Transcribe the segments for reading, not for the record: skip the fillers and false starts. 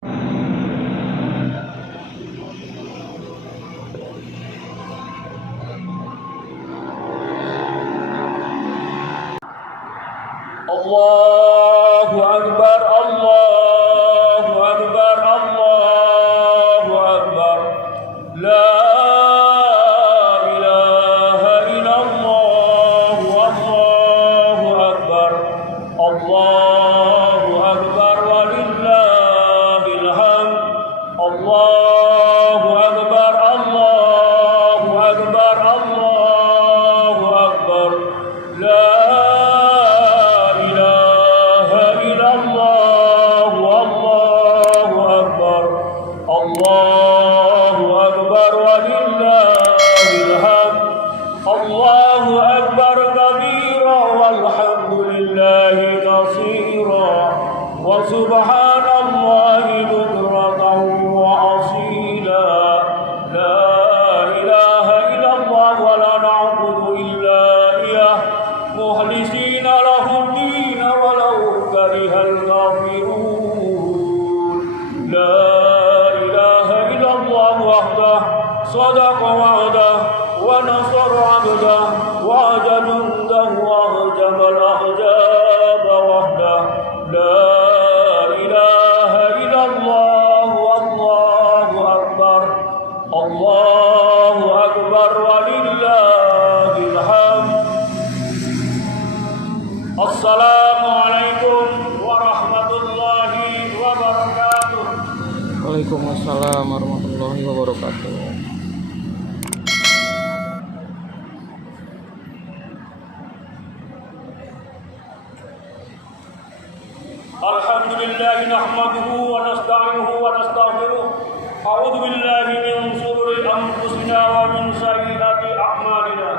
Allahu Akbar, Allahu Akbar, Allahu Akbar. La ilaha illallah, Allahu Akbar. Allahu Akbar walillahil hamd. Allahu Akbar, Allahu Akbar, Allahu Akbar. La Allahu Akbar walillahil hamd. Allahu Akbar kabira walhamdulillahi katsira wa subhanallahi bukratan wa asila. La ilaha illallah wa la na'budu illa iyyah mukhlisina lahu din walau karihal kafirun. La صدق وعده ونصر عبده وعد جنده وهزم الأحزاب وحده. لا إله إلا الله والله أكبر. الله أكبر ولله الحمد. السلام عليكم ورحمة الله وبركاته. Waalaikumsalam warahmatullahi wabarakatuh. Alhamdulillah nahmaduhu wa nasta'inuhu wa nastaghfiruh. A'udzu billahi min shururi anfusina wa min sayyiati a'malina.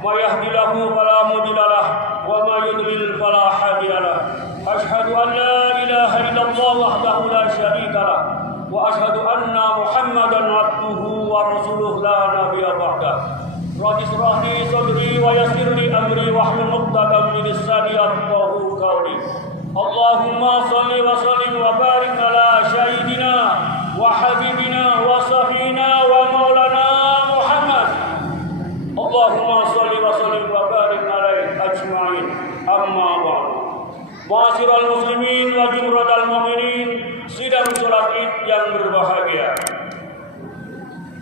May yahdihillahu fala mudilla lahu wa may yudlil fala hadiya lahu. Asyhadu an la ilaha illallah wahdahu la syarika lahu wa asyhadu anna Muhammadan abduhu wa rasuluhu la nabiyya ba'dahu. Rabbi shrah li sadri wa yassir li amri wahlul 'uqdatam min lisani yafqahu qawli. Allahumma salli wa sallim wa barik ala sayyidina wa habibina wa safina wa maulana Muhammad. Allahumma salli wa sallim wa barik alaihi ajma'in. Amma ba'du. Ma'asyiral muslimin wa jumratal mu'minin, sidang salat Id yang berbahagia.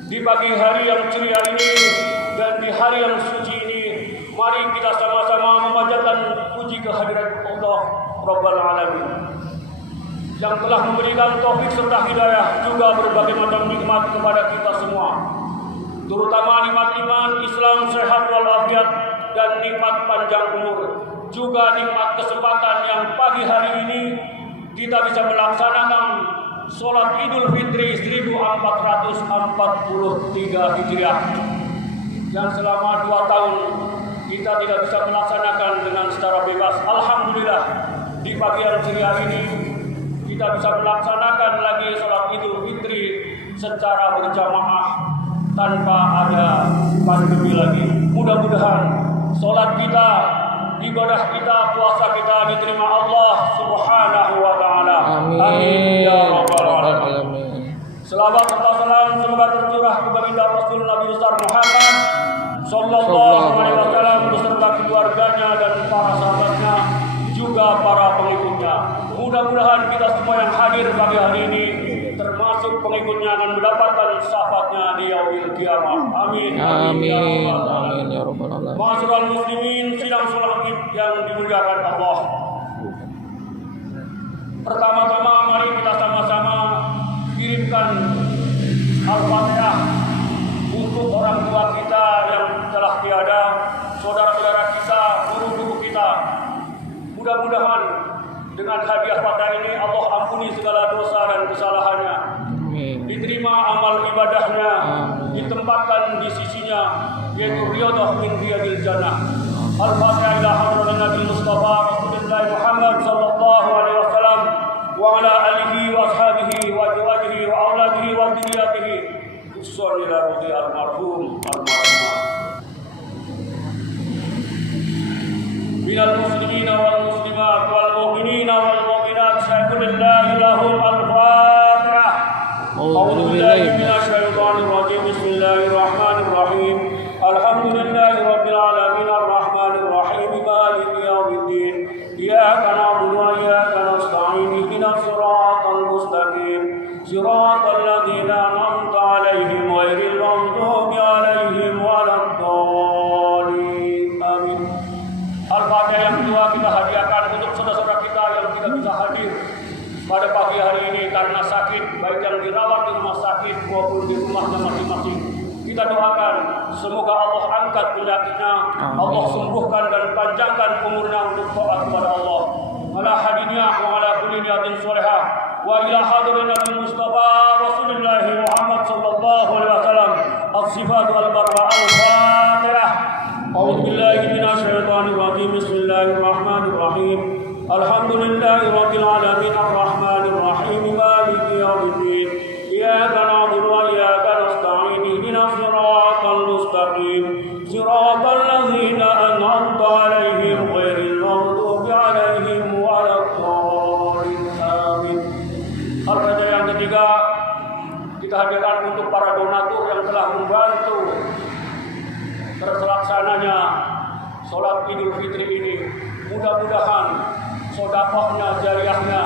Di pagi hari yang ceria ini dan di hari yang suci ini, mari kita sama-sama memanjatkan puji kehadirat Allah Rabbal Alamin yang telah memberikan taufik serta hidayah, juga berbagai macam nikmat kepada kita semua, terutama nikmat iman, Islam, sehat walafiat, dan nikmat panjang umur, juga nikmat kesempatan yang pagi hari ini kita bisa melaksanakan sholat Idul Fitri 1443 Hijriah yang selama 2 tahun kita tidak bisa melaksanakan dengan secara bebas. Alhamdulillah, di pagi yang ceria ini kita bisa melaksanakan lagi sholat Idul Fitri secara berjamaah tanpa ada pandemi lagi. Mudah-mudahan sholat kita, ibadah kita, puasa kita diterima Allah Subhanahu wa taala. Amin ya rabbal alamin. Selawat serta salam semoga tercurah kepada Rasul Nabi besar Muhammad sallallahu alaihi wasallam beserta keluarganya dan para sahabatnya, juga para pengikutnya. Mudah-mudahan kita semua yang hadir pagi hari ini, termasuk pengikutnya, akan mendapatkan syafaatnya di yaumil qiyamah. Amin. Amin. Amin ya rabbal alamin. Ma'asyiral muslimin, sidang salat Id yang dimuliakan Allah. Pertama-tama mari kita sama-sama kirimkan Al-Fatihah untuk orang tua kita yang telah tiada, saudara-saudara kita, guru-guru kita. Mudah-mudahan dengan hadiah Fatihah ini Allah ampuni segala dosa dan kesalahannya, diterima amal ibadahnya, ditempatkan di sisinya, yaitu riyadhah min riyadil jannah. Al-Fatihah ila hadratin Nabi Mustafa Rasulullah Muhammad sallallahu alaihi wasallam wa ala alihi wa ashabihi wa azwajihi wa auladihi wa dzurriyyatihi. Sholli ala ruhi al-marhum al-marhumah. Minal muslimina wal muslimat wal mu'minina wal mu'minat syahidulillah lahum al-fatihah. اهدنا الصراط المستقيم صراط الذين أنعمت عليهم غير المغضوب عليهم ولا الضالين آمين. Al-Fatihah yang kedua kita hadiahkan untuk saudara-saudara kita yang tidak bisa hadir pada pagi hari ini karena sakit, baik yang dirawat di rumah sakit maupun di rumahnya masing-masing. Kita doakan semoga Allah angkat penyakitnya, Allah sembuhkan dan panjangkan umurnya untuk taat kepada Allah. Ala hadiniyah wa ala kulli niyatin sholihah wa ila hadirin Nabi Mustafa Rasulullah Muhammad sallallahu alaihi wasallam. As-sifatu al-barra al-Fatihah. A'udzu billahi minasy syaithanir rajim. Bismillahirrahmanirrahim. Alhamdulillahirabbil alamin arrahmanir rahim maliki yaumiddin. Iyyaka na'budu wa iyyaka nasta'in. Ihdinas siratal mustaqim. Siratal ladzina an'amta 'alaihim ghairil maghdubi 'alaihim waladdallin. Amin. Al-Fatihah yang ketiga kita hadirkan untuk para donatur yang telah membantu terlaksananya sholat Idul Fitri ini. Mudah-mudahan sedekahnya, jariahnya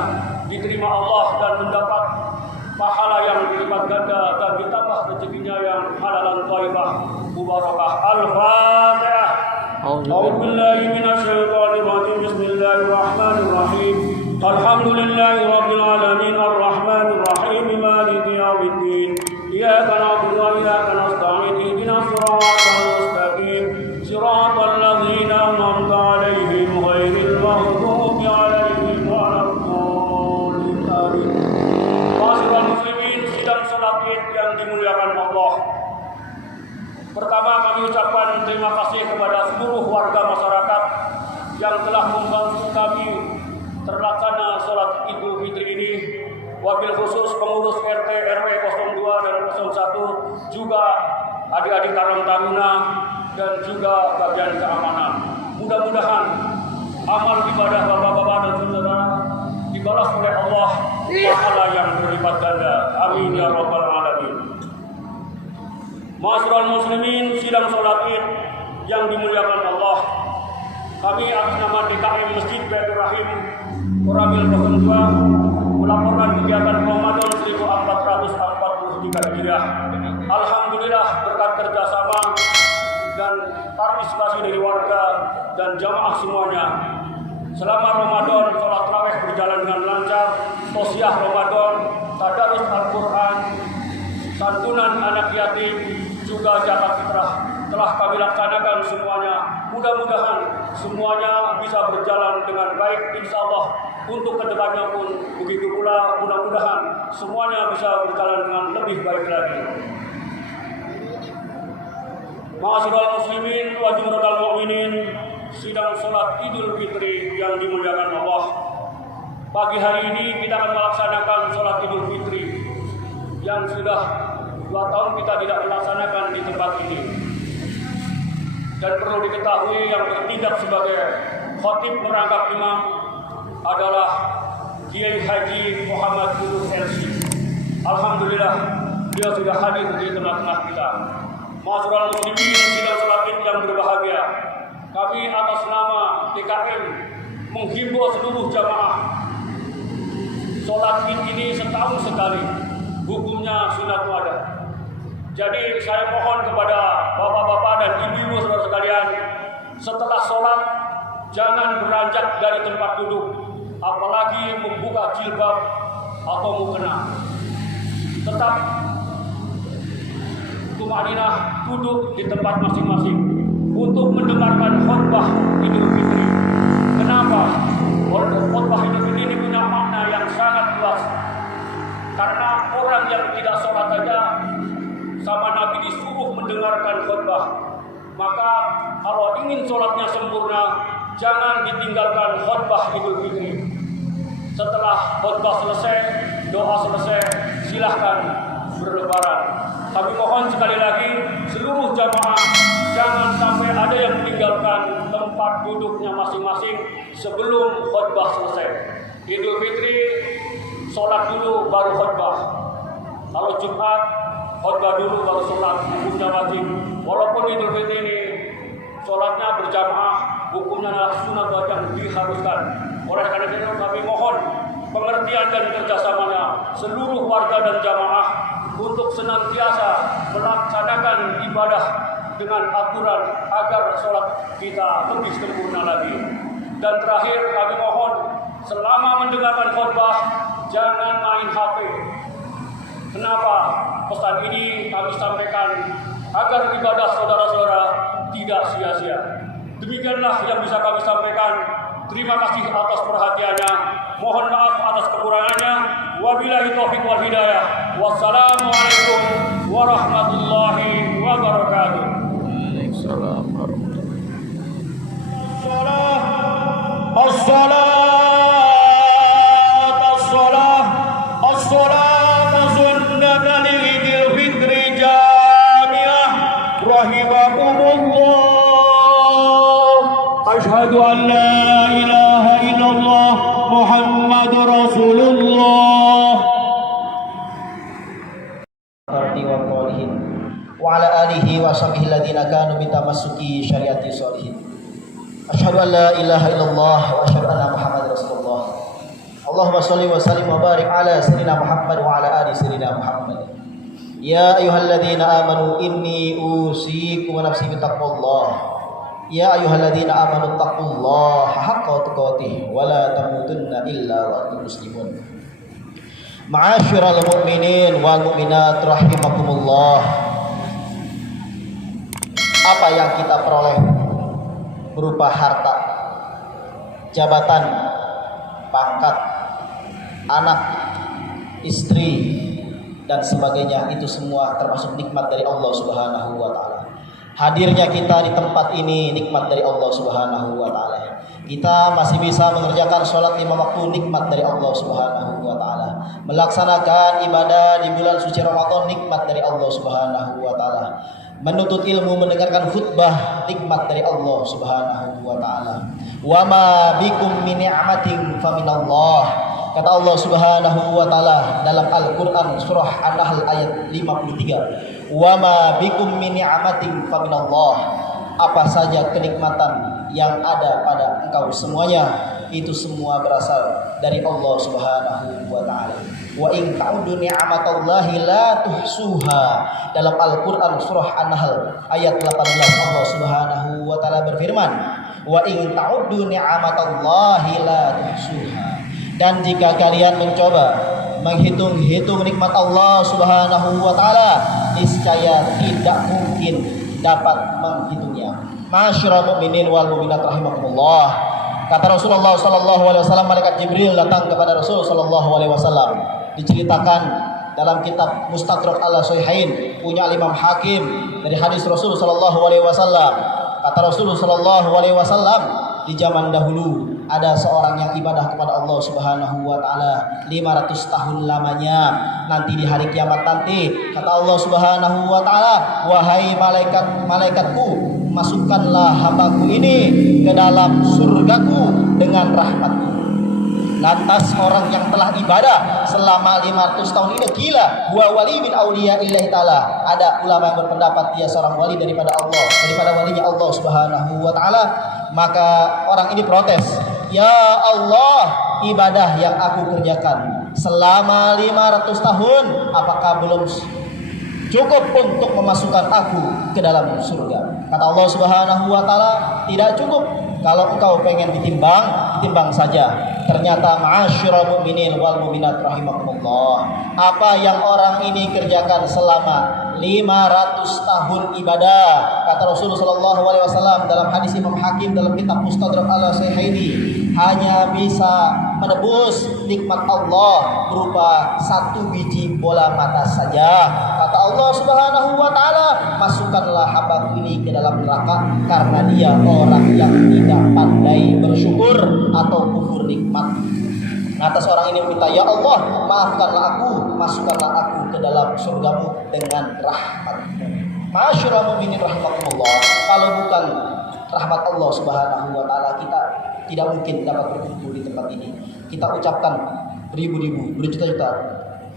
diterima Allah dan mendapat pahala yang berlipat ganda dan ditambah rezekinya yang halal dan thayyibah mubarakah. Al-Fatihah. A'udzu billahi minasy syaithanir rajim. Bismillahirrahmanirrahim. Alhamdulillahirabbil alamin arrahmanir rahim maliki yaumiddin. Iyyaka na'budu wa iyyaka nasta'in. Ihdinas siratal mustaqim. Siratal ladzina an'amta 'alaihim ghairil maghdubi 'alaihim waladdallin. Amin. Ma'asyiral muslimin, sidang salat Id yang dimuliakan Allah. Pertama kami ucapkan terima kasih kepada seluruh warga masyarakat yang telah membantu kami terlaksana salat Idul Fitri ini. Wabil khusus pengurus RT RW 02 dan 01, juga adik-adik Karang Taruna dan juga bagian keamanan. Mudah-mudahan amal ibadah bapak-bapak dan saudara dibalas oleh Allah pahala yang berlipat ganda. Amin ya rabbal alamin. Ma'asyiral muslimin, sidang salat Id yang dimuliakan Allah. Kami atas nama DKM Masjid Baitur Rahim Koramil 02 melaporkan kegiatan Ramadan 1443 Hijriah. Alhamdulillah berkat kerjasama dan partisipasi dari warga dan jamaah semuanya. Selama Ramadan, sholat tarawih berjalan dengan lancar, tausiah Ramadan, tadarus Al-Quran, santunan anak yatim, juga zakat fitrah telah kami laksanakan semuanya. Mudah-mudahan semuanya bisa berjalan dengan baik, insya Allah. Untuk kedepannya pun begitu pula, mudah-mudahan semuanya bisa berjalan dengan lebih baik lagi. Ma'asyiral muslimin wa jumratal mu'minin, sidang salat Idul Fitri yang dimuliakan Allah. Pagi hari ini kita akan melaksanakan salat Idul Fitri yang sudah 2 tahun kita tidak melaksanakan di tempat ini. Dan perlu diketahui yang bertindak sebagai khatib merangkap imam adalah Kiai Haji Muhammad Kudus LC. Alhamdulillah dia sudah hadir di tengah-tengah kita. Ma'asyiral muslimin sidang salat Id yang berbahagia, kami atas nama DKM menghimbau seluruh jamaah salat Id ini setahun sekali, hukumnya sunat muakkad. Jadi saya mohon kepada bapak-bapak dan ibu-ibu saudara sekalian, setelah sholat jangan beranjak dari tempat duduk, apalagi membuka jilbab atau mukena. Tetap tumaninah duduk di tempat masing-masing untuk mendengarkan khutbah Idul Fitri. Kenapa? Khutbah Idul Fitri ini punya makna yang sangat luas. Karena orang yang tidak sholat saja sama Nabi disuruh mendengarkan khutbah. Maka kalau ingin sholatnya sempurna, jangan ditinggalkan khutbah Idul Fitri. Setelah khutbah selesai, doa selesai, silahkan berlebaran. Kami mohon sekali lagi seluruh jamaah jangan sampai ada yang meninggalkan tempat duduknya masing-masing sebelum khutbah selesai. Idul Fitri sholat dulu baru khutbah. Kalau Jumat khutbah dulu baru sholat, hukumnya wajib. Walaupun Idul Fitri ini sholatnya berjamaah, hukumnya adalah sunat yang diharuskan. Oleh karena itu kami mohon pengertian dan kerjasamanya seluruh warga dan jamaah untuk senantiasa melaksanakan ibadah dengan aturan agar sholat kita lebih sempurna lagi. Dan terakhir kami mohon selama mendengarkan khutbah jangan main HP. Kenapa? Pesan ini kami sampaikan agar ibadah saudara-saudara tidak sia-sia. Demikianlah yang bisa kami sampaikan. Terima kasih atas perhatiannya. Mohon maaf atas kekurangannya. Wabillahi taufiq wal hidayah. Wassalamualaikum warahmatullahi wabarakatuh. Waalaikumsalam warahmatullahi As-salat sunnatan lidil fitri jamiah rahimakumullah. Asyhadu an la ilaha illallah Muhammadur Rasulullah. Ardi wa qalihin wa ala alihi wa sahbihi alladziina kanu bitamassuki syariati sholihin. Asyhadu an la ilaha illallah wa asyhadu anna Muhammadar Rasulullah. Allahumma shalli wa sallim wa barik ala sayyidina Muhammad wa ala ali sayyidina Muhammad. Ya ayyuhalladzina amanu inni usikum wa nafsi bittaqwallah. Ya ayyuhalladzina amanu taqullaha haqqa tuqatih wa la tamutunna illa wa antum muslimun. Ma'asyiral mu'minin wal mu'minat rahimakumullah. Apa yang kita peroleh berupa harta, jabatan, pangkat, anak, istri dan sebagainya, itu semua termasuk nikmat dari Allah Subhanahu wa taala. Hadirnya kita di tempat ini nikmat dari Allah Subhanahu wa taala. Kita masih bisa mengerjakan sholat 5 waktu nikmat dari Allah Subhanahu wa taala. Melaksanakan ibadah di bulan suci Ramadan nikmat dari Allah Subhanahu wa taala. Menuntut ilmu, mendengarkan khutbah nikmat dari Allah Subhanahu wa taala. Wa ma bikum min ni'matin faminallah. Kata Allah Subhanahu wa taala dalam Al-Qur'an surah An-Nahl ayat 53. Wa ma bikum min ni'matin faminallah. Apa saja kenikmatan yang ada pada engkau semuanya, itu semua berasal dari Allah Subhanahu wa taala. Wa in ta'uddu ni'matallahi la tuhsuha. Dalam Al-Qur'an surah An-Nahl ayat 18 Allah Subhanahu wa taala berfirman, wa in ta'uddu ni'matallahi la tuhsuha. Dan jika kalian mencoba menghitung-hitung nikmat Allah Subhanahu wa taala, niscaya tidak mungkin dapat menghitungnya. Ma'asyiral mu'minin wal mu'minat rahimakumullah. Kata Rasulullah sallallahu alaihi wasallam, malaikat Jibril datang kepada Rasul sallallahu alaihi wasallam. Diceritakan dalam kitab Mustadrak al-Sahihain punya Imam Hakim dari hadis Rasul sallallahu alaihi wasallam. Kata Rasul sallallahu alaihi wasallam, di zaman dahulu ada seorang yang ibadah kepada Allah Subhanahu wa taala 500 tahun lamanya. Nanti di hari kiamat nanti, kata Allah Subhanahu wa taala, wahai malaikatku, masukkanlah hambaku ini ke dalam surgaku dengan rahmatku. Lantas orang yang telah ibadah selama 500 tahun ini gila, huwa wali min auliya illahi ta'ala. Ada ulama yang berpendapat dia seorang wali daripada Allah, daripada walinya Allah Subhanahu wa taala. Maka orang ini protes, ya Allah, ibadah yang aku kerjakan selama 500 tahun apakah belum cukup untuk memasukkan aku ke dalam surga? Kata Allah Subhanahu wa taala, tidak cukup. Kalau engkau pengen ditimbang, timbang saja. Ternyata ma'asyiral mu'minin wal mu'minat rahimakumullah, apa yang orang ini kerjakan selama 500 tahun ibadah, kata Rasulullah sallallahu alaihi wasallam dalam hadis Imam Hakim dalam kitab Mustadrak al-Sahihaini, hanya bisa menebus nikmat Allah berupa 1 biji bola mata saja. Kata Allah Subhanahu wa taala, masukkanlah hambaku ini ke dalam neraka karena dia orang yang tidak pandai bersyukur atau kufur nikmat. Atas orang ini minta, ya Allah, maafkanlah aku, masukkanlah aku ke dalam surgamu dengan rahmat. Ma'asyiral mu'minin rahimakumullah. Kalau bukan rahmat Allah Subhanahu wa taala, kita tidak mungkin dapat berkumpul di tempat ini. Kita ucapkan beribu-ribu, berjuta-juta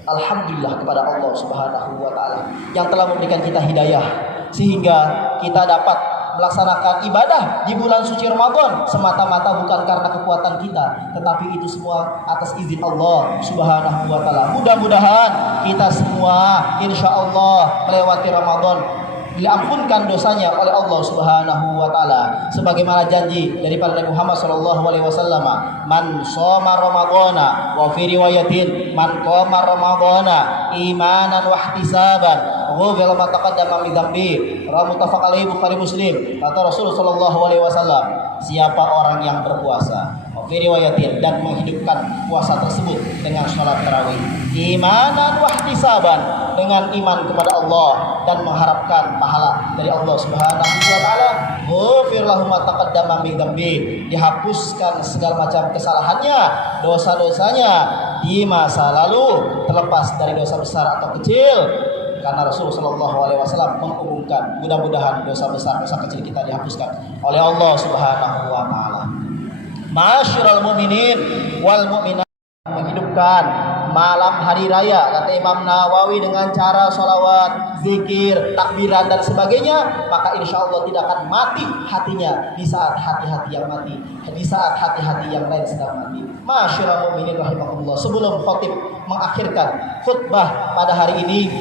alhamdulillah kepada Allah Subhanahu wa taala yang telah memberikan kita hidayah sehingga kita dapat melaksanakan ibadah di bulan suci Ramadan semata-mata bukan karena kekuatan kita, tetapi itu semua atas izin Allah Subhanahu wa taala. Mudah-mudahan kita semua insya Allah melewati Ramadan diampunkan dosanya oleh Allah Subhanahu wa taala sebagaimana janji daripada Nabi Muhammad sallallahu alaihi wasallam, man shoma ramadhana wa fi riwayatin man qama ramadhana imanan wa ihtisaban ghufira ma taqaddama min dhanbi. Rawahu muttafaq alaihi Bukhari Muslim. Kata Rasulullah sallallahu alaihi wasallam, siapa orang yang berpuasa fi riwayatin dan menghidupkan puasa tersebut dengan sholat tarawih imanan wa ihtisaban, dengan iman kepada Allah dan mengharapkan pahala dari Allah Subhanahu wa taala, ghufir lahu ma taqaddama min dzambi, dihapuskan segala macam kesalahannya, dosa-dosanya di masa lalu, terlepas dari dosa besar atau kecil. Karena Rasulullah Shallallahu Alaihi Wasallam mengumumkan, mudah-mudahan dosa besar, dosa kecil kita dihapuskan oleh Allah Subhanahu Wa Taala. Ma'asyiral mu'minin wal mu'minat, menghidupkan malam hari raya, kata Imam Nawawi, dengan cara sholawat, zikir, takbiran dan sebagainya, maka insya Allah tidak akan mati hatinya di saat hati-hati yang mati, di saat hati-hati yang lain sedang mati. Ma'asyiral mu'minin rahimakumullah, sebelum khatib mengakhirkan khutbah pada hari ini,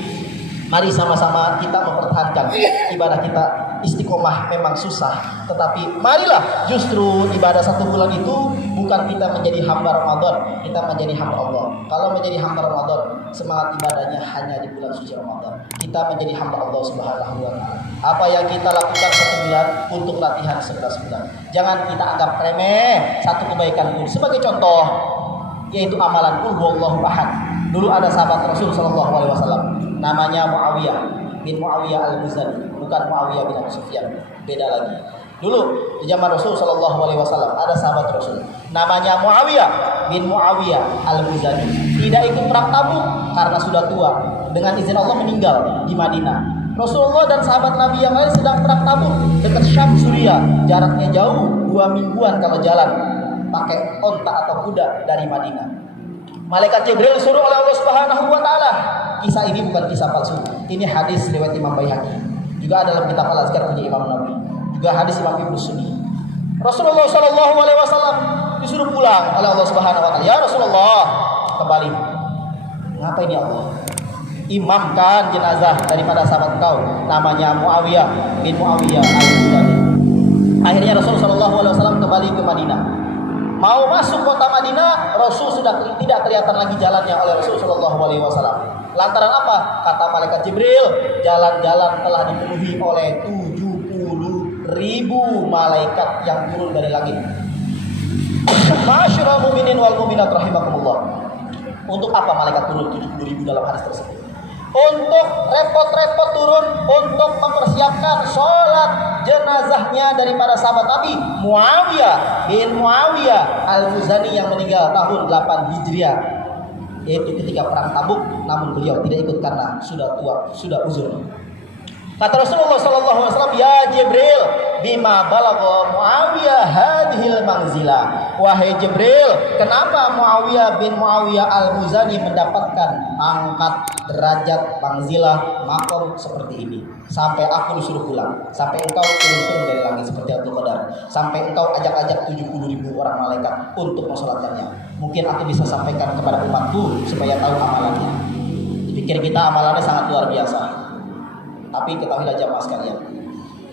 mari sama-sama kita mempertahankan ibadah kita. Istiqomah memang susah, tetapi marilah justru ibadah 1 bulan itu bukan kita menjadi hamba Ramadan, kita menjadi hamba Allah. Kalau menjadi hamba Ramadan, semangat ibadahnya hanya di bulan suci Ramadan. Kita menjadi hamba Allah Subhanahu wa taala. Apa yang kita lakukan 1 bulan untuk latihan 11 bulan. Jangan kita anggap remeh satu kebaikan pun. Sebagai contoh, yaitu amalan qul huwallahu ahad. Dulu ada sahabat Rasul sallallahu alaihi wasallam, namanya Muawiyah bin Muawiyah al-Muzani, bukan Muawiyah bin Abi Sufyan, beda lagi. Dulu di zaman Rasul sallallahu alaihi wasallam ada sahabat Rasul namanya Muawiyah bin Muawiyah al-Muzani, tidak ikut perang Tabuk karena sudah tua, dengan izin Allah meninggal di Madinah. Rasulullah dan sahabat Nabi yang lain sedang perang Tabuk dekat Syam, Suriah, jaraknya jauh, 2 mingguan kalau jalan pakai onta atau kuda dari Madinah. Malaikat Jibril suruh oleh Allah Subhanahu wa taala. Kisah ini bukan kisah palsu. Ini hadis riwayat Imam Baihaqi. Juga dalam kitab Al-Azkar punya Imam Nawawi. Juga hadis Imam Ibnu Sunni. Rasulullah sallallahu alaihi wasallam disuruh pulang oleh Allah Subhanahu wa taala. Ya Rasulullah, kembali. Ngapain ya Allah? Imamkan jenazah daripada sahabat kau namanya Muawiyah bin Muawiyah al-Muzani. Akhirnya Rasulullah sallallahu alaihi wasallam kembali ke Madinah. Mau masuk kota Madinah, Rasul sudah tidak kelihatan lagi jalannya oleh Rasul sallallahu alaihi wasallam. Lantaran apa? Kata malaikat Jibril, jalan-jalan telah dipenuhi oleh 70.000 malaikat yang turun dari langit. Ma'asyiral mu'minin wal mu'minat rahimakumullah. Untuk apa malaikat turun 70.000 dalam hadis tersebut? Untuk repot-repot turun untuk mempersiapkan sholat jenazahnya daripada sahabat Nabi Muawiyah bin Muawiyah al-Muzani yang meninggal tahun 8 Hijriah, yaitu ketika perang Tabuk, namun beliau tidak ikut karena sudah tua, sudah uzur. Kata Rasulullah sallallahu alaihi wasallam, ya Jibril, bima balagha Muawiyah hadhil manzilah. Wahai Jibril, kenapa Muawiyah bin Muawiyah al-Muzani mendapatkan pangkat, derajat, manzilah, makom seperti ini? Sampai aku disuruh pulang, sampai engkau turun dari langit seperti Abdul Qadar, sampai engkau ajak-ajak 70.000 orang malaikat untuk mensolatkannya. Mungkin aku bisa sampaikan kepada umatku supaya tahu amalannya. Pikir kita amalannya sangat luar biasa. Tapi ketahuilah jamaah sekalian,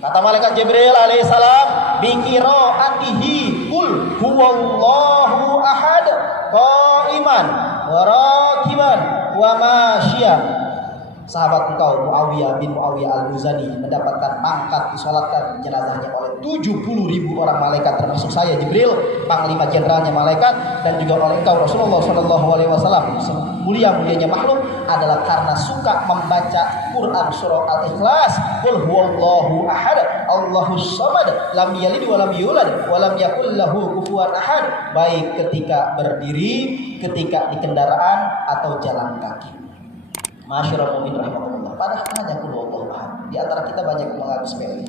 kata malaikat Jibril alaihissalam, biqiraatihi qul huwallahu ahad qaiman wa rakiban wa masyian. Sahabat engkau Muawiyah bin Muawiyah al-Muzani mendapatkan pangkat disolatkan jenazahnya oleh 70.000 orang malaikat, termasuk saya Jibril, panglima jenderalnya malaikat, dan juga oleh engkau Rasulullah sallallahu alaihi wasallam, mulia-mulianya makhluk, adalah karena suka membaca Quran surah Al-Ikhlas, qul huwallahu ahad Allahus samad lam yalid wa lam yulad wa lam yakul lahu kufuwan ahad, baik ketika berdiri, ketika di kendaraan atau jalan kaki. Masyarul mu'min rahimahullah. Padahal hanya qul huwallahu ahad. Di antara kita banyak yang menganggap sepele.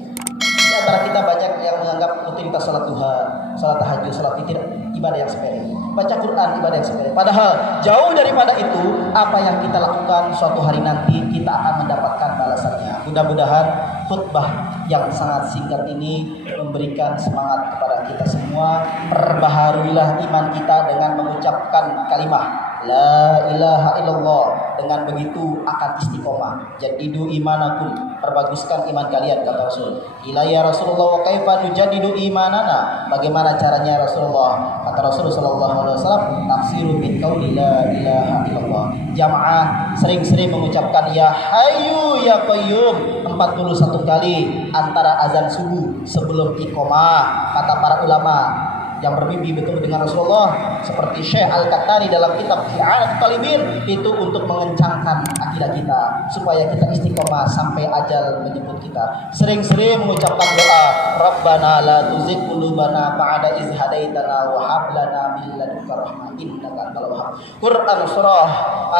Di antara kita banyak yang menganggap rutinitas salat duha, salat tahajud, salat witir ibadah yang sepele. Baca Quran ibadah yang sepele. Padahal jauh daripada itu, apa yang kita lakukan suatu hari nanti kita akan mendapatkan balasannya. Mudah-mudahan khutbah yang sangat singkat ini memberikan semangat kepada kita semua. Perbaharuilah iman kita dengan mengucapkan kalimat La ilaha illallah. Dengan begitu akan istiqomah. Jadidu imanakum, perbaguskan iman kalian, kata Rasul. Ilayya Rasulullah wa kaifa nujadidu imanana. Bagaimana caranya Rasulullah? Kata Rasul sallallahu alaihi wasallam, tafsiru min qauli la ilaha illallah. Jamaah sering-sering mengucapkan ya hayyu ya qayyum 41 kali antara azan subuh sebelum iqamah. Kata para ulama yang bermimpi betul dengan Rasulullah seperti Syekh Al-Qahtani dalam kitab I'anat Talibin, itu untuk mengencangkan akidah kita supaya kita istiqomah sampai ajal menjemput kita. Sering-sering mengucapkan doa Rabbana la tuzigh qulubana ba'da idh hadaitana wa hab lana min ladunka rahmah innaka antal wahhab. Quran surah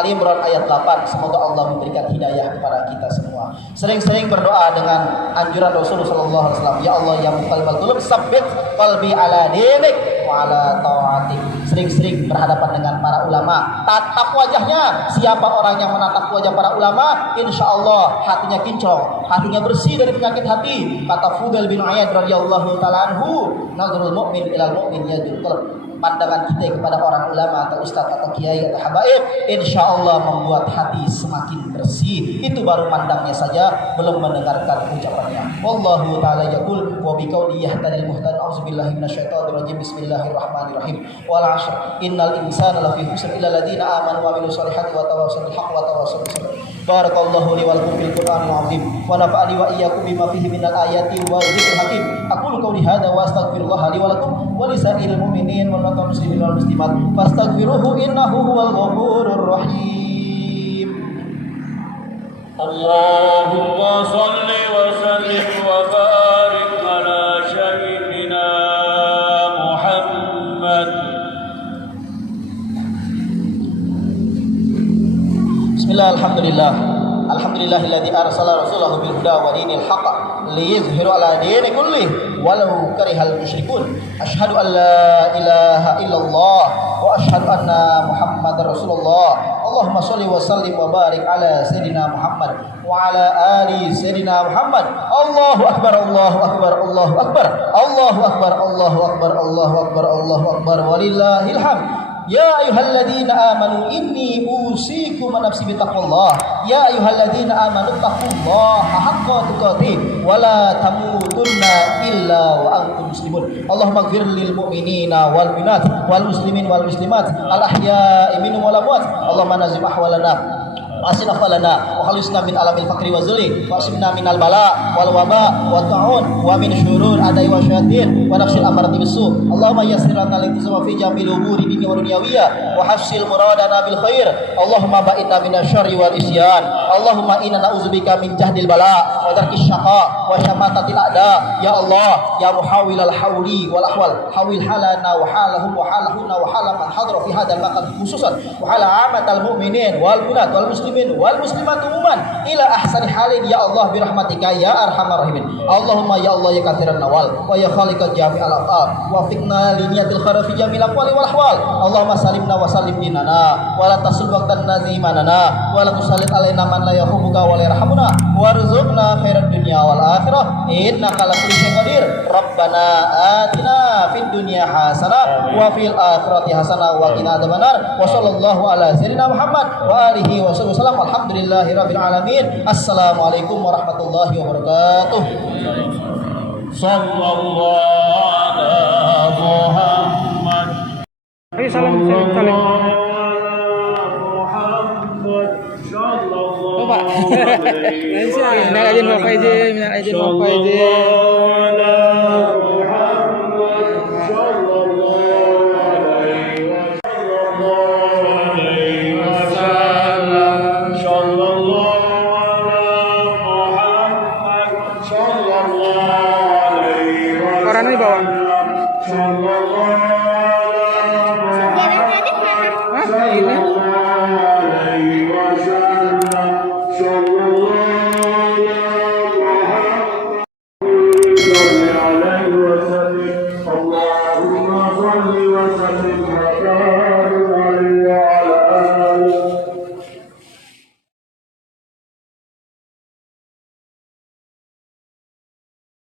Ali Imran ayat 8. Semoga Allah memberikan hidayah kepada kita semua. Sering-sering berdoa dengan anjuran Rasulullah sallallahu alaihi wasallam, ya Allah ya muqallibal qulub tsabbit qalbi ala dinik wa ala taatik. Sering-sering berhadapan dengan para ulama, tatap wajahnya. Siapa orang yang menatap wajah para ulama, insya Allah hatinya kinclong, hatinya bersih dari penyakit hati. Kata Fudail bin Iyad radhiyallahu taala anhu, nazrul mu'min ilal mu'min yajul qalb. Pandangan kita kepada orang ulama atau ustaz atau kiai atau habaib, insya Allah membuat hati semakin bersih. Itu baru pandangnya saja, belum mendengarkan ucapannya. Wallahu ta'ala yaqul wa biqauli yahtadil muhtad. Auzubillahi minasyaitonir rajim. Bismillahirrahmanirrahim. Wal 'ashr innal insana lafi khusr illa alladziina aamanu wa 'amilus solihati wa tawassaw bil haqqi wa tawassaw bis sabr. Barakallahu li wa lakum fil Qur'anil 'azim wa nafa'ani wa iyyakum bima fihi minal ayati wa dzikril hakim. Aqulu qawli hadza wa astaghfirullah li wa lakum wa lisa'iril mu'minin wal muslimin wal muslimat fastaghfiruhu innahu huwal ghafurur rahim. Allahumma salli wa sallim wa barik ala sayyidina Muhammad. Bismillah, alhamdulillah. Alhamdulillahilladzi arsala rasulahu bil huda wa dinil haqq liyuzhiru ala dini kullih walau karihal musyrikun. Asyhadu an la ilaha illallah wa asyhadu anna Muhammadar Rasulullah. Allahumma shalli wa sallim wa barik ala sayidina Muhammad wa ala ali sayidina Muhammad. Allahu akbar, Allahu akbar, Allahu akbar, Allahu akbar, Allahu akbar, Allahu akbar, Allahu akbar, walillahil hamd. Ya ayyuhalladzina amanu inni usikum nafsi bittaqwallah. Ya ayyuhalladzina amanu taqullaha haqqa tuqatih wa la tamutunna illa wa antum muslimun. Allahumma ighfir lil mu'minina wal mu'minat wal muslimin wal muslimat al ahya'i minhum wal amwat. Allahumma nazim ahwalana Asina falana wa khalisna min alamil faqri wa zulli wa asibna minal bala wal waba wa ta'un wa min syurur adai wa syayatin wa nafsil amarati bisu. Allahumma yassir lana al-intizama fi jamil umuri dini wa dunyawiyya wa hassil muradana bil khair. Allahumma ba'idna minasyarri wal isyan. Allahumma inna na'udzubika min jahdil bala wa darkis syaqa wa syamatatil a'da. Ya Allah ya muhawwilal hauli wal ahwal hawil halana wa halahum wa halahuna wa halaman hadra fi hadzal maqam khususan wa hala amatal mu'minin wal mu'minat wal muslimin wal muslimat umuman ila ahsani halin ya Allah birahmatika ya arhamar rahimin. Allahumma ya Allah ya kathiran nawal wa ya khaliqal jami'al af'al wa fiqna liniyatil khair fi jamil aqwali wal ahwal. Allahumma salimna wa salim dinana wa la tasul waqtan nazimanana wa la tusallit alaina man la yahubuka wa la yarhamuna warzuqna khairat dunya wal akhirah innaka la kulli syai'in qadir. Rabbana atina fid dunya hasanah wa fil akhirati hasanah wa qina adzabannar. Wa sallallahu ala sayyidina Muhammad wa alihi wa sallam. Alhamdulillahi rabbil alamin. Assalamualaikum warahmatullahi wabarakatuh. Sallallahu ala Muhammad. Ayo salam. Oh Pak. Minal aidin wal faizin. Korannya di bawah. Hah? Ini? صل وسلم وبارك